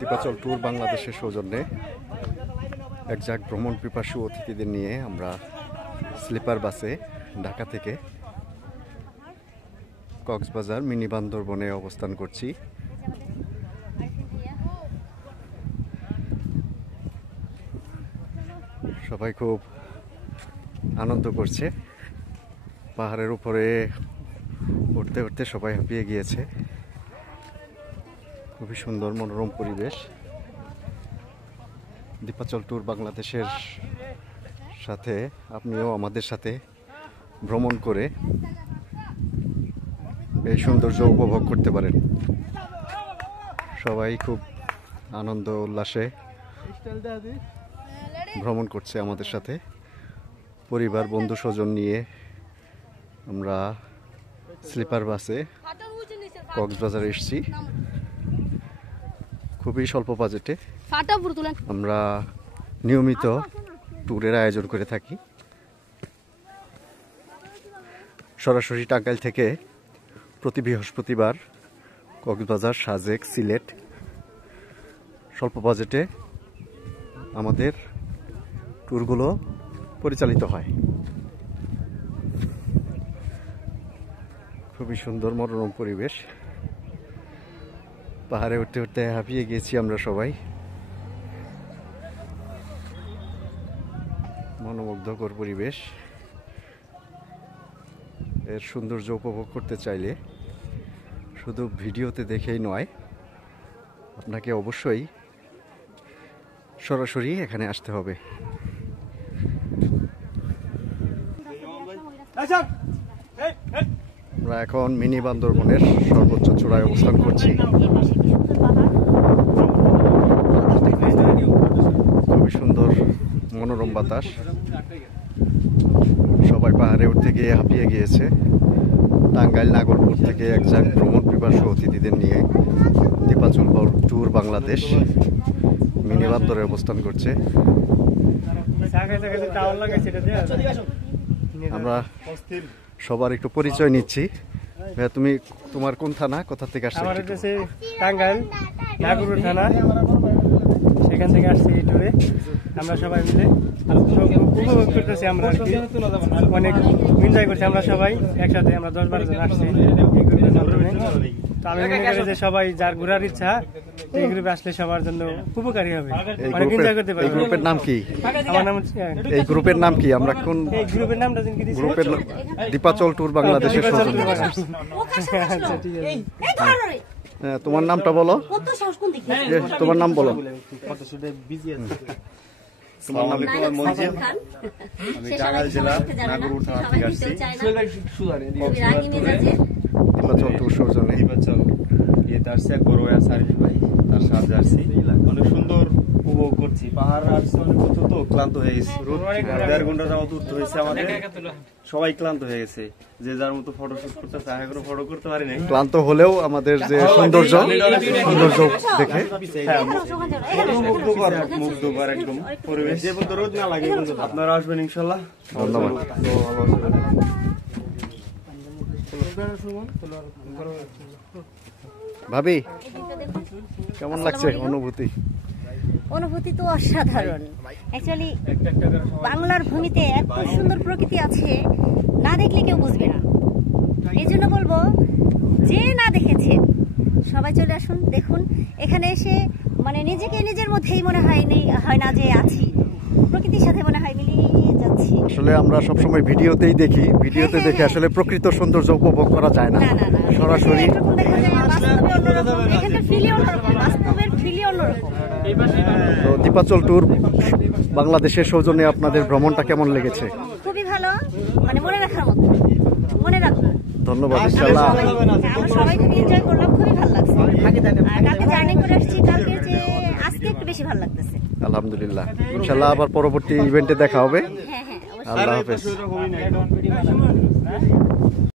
দীপাচল tour বাংলাদেশের সৌজন্যে একজাক ভ্রমণ পিপাসু অতিথিদের নিয়ে আমরা স্লিপার বাসে ঢাকা থেকে কক্সবাজার মিনি বান্দরবনে অবস্থান করছি। সবাই খুব আনন্দ করছে। পাহাড়ের উপরে উঠতে উঠতে সবাই হাঁপিয়ে গিয়েছে। খুবই সুন্দর মনোরম পরিবেশ। দীপাচল ট্যুর বাংলাদেশের সাথে আপনিও আমাদের সাথে ভ্রমণ করে এই সৌন্দর্য উপভোগ করতে পারেন। সবাই খুব আনন্দ উল্লাসে ভ্রমণ করছে আমাদের সাথে। পরিবার বন্ধু স্বজন নিয়ে আমরা স্লিপার বাসে কক্সবাজারে এসেছি। খুবই স্বল্প বাজেটে আমরা নিয়মিত ট্যুরের আয়োজন করে থাকি। সরাসরি টাঙ্গাইল থেকে প্রতি বৃহস্পতিবার কক্সবাজার, সাজেক, সিলেট স্বল্প বাজেটে আমাদের ট্যুরগুলো পরিচালিত হয়। খুবই সুন্দর মনোরম পরিবেশ। পাহাড়ে উঠতে উঠতে হাঁপিয়ে গিয়েছি আমরা সবাই। মনোমুগ্ধকর পরিবেশ। এর সৌন্দর্য উপভোগ করতে চাইলে শুধু ভিডিওতে দেখেই নয়, আপনাকে অবশ্যই সরাসরি এখানে আসতে হবে। আমরা এখন মিনি বান্দরবনের সর্বোচ্চ চূড়ায় অবস্থান করছি। খুবই সুন্দর মনোরম বাতাস। সবাই পাহাড়ে উঠতে গিয়ে হাঁপিয়ে গিয়েছে। টাঙ্গাইল, নাগরপুর থেকে একজাক ভ্রমণ পিপাসু অতিথিদের নিয়ে দীপাচল ট্যুর বাংলাদেশ মিনি বান্দরে অবস্থান করছে। আমরা সবার একটু পরিচয় নিচ্ছি। ভাইয়া, তোমার কোন থানা, কোথা থেকে আসছো? আমার হচ্ছে টাঙ্গাইল নাগরপুর থানা, সেখান থেকে আসছি এই ট্যুরে। আমরা সবাই মিলে উপভোগ করতেছি। আমরা অনেক এনজয় করছি। আমরা সবাই একসাথে, আমরা 10-12 জন আসছি এই গ্রুপের মাধ্যমে। তো আমি মনে করি যে সবাই যার ঘোরার ইচ্ছা এই গ্রুপে আসলে সবার জন্য উপকারী হবে, অনেক এনজয় করতে পারবে। এই গ্রুপের নাম কি? আমার নাম এই গ্রুপের নাম কি? আমরা কোন এই গ্রুপের নামটা কি দিয়েছি? গ্রুপের দীপাচল ট্যুর বাংলাদেশের সৌজন্যে। আচ্ছা, ঠিক আছে। তোমার নামটা বলো। তোমার নাম বলো। আমি টাঙ্গাইল জেলা নাগরপুর থানা থেকে আসছি। দীপাচল ট্যুর সৌজন্যে ইয়েতে আসছি এক বড় সার্ভিস ভাই, তার সাহায্যে আসছি। অনেক সুন্দর উপভোগ করছি। পাহাড় আসছে অনেক উঁচু, তো ক্লান্ত হয়ে গেছি। 1.5 ঘন্টা যাওয়া উঠতে হয়েছে আমাদের। সবাই ক্লান্ত হয়ে গেছে, যে যার মতো ফটোশুট করতেছে। আগে করে ফটো করতে পারি নাই। ক্লান্ত হলেও আমাদের যে সৌন্দর্য দেখে মুগ্ধকর একদম পরিবেশ। যে পর্যন্ত রোদ না লাগে আপনারা আসবেন ইনশাল্লাহ। ধন্যবাদ। ভাবি, কেমন লাগছে অনুভূতি? অনুভূতি তো অসাধারণ। অ্যাকচুয়ালি বাংলার ভূমিতে এত সুন্দর প্রকৃতি আছে, না দেখলে কেউ বুঝবে না। এই জন্য বলবো, যে না দেখেছে সবাই চলে আসুন, দেখুন। এখানে এসে মানে নিজেকে নিজের মধ্যেই মনে হয় না যে আছি, প্রকৃতির সাথে মনে হয় মিলিয়ে যাচ্ছি। আসলে আমরা সবসময় ভিডিওতেই দেখি, ভিডিওতে দেখে আসলে প্রকৃত সৌন্দর্য উপভোগ করা যায় না। সরাসরি তো দীপাচল ট্যুর বাংলাদেশের সৌজন্যে আপনাদের ভ্রমণটা কেমন লেগেছে? খুবই ভালো, মানে মনে রাখার মতো, মনে রাখবো। ধন্যবাদ। ইনশাআল্লাহ আমরা সবাই খুব এনজয় করলাম, খুবই ভালো লাগছে। আর কালকে জার্নি করে আসছি, কালকে যে আজকে একটু বেশি ভালো লাগতেছে। আলহামদুলিল্লাহ। ইনশাআল্লাহ আবার পরবর্তী ইভেন্টে দেখা হবে। হ্যাঁ, আল্লাহ হাফেজ।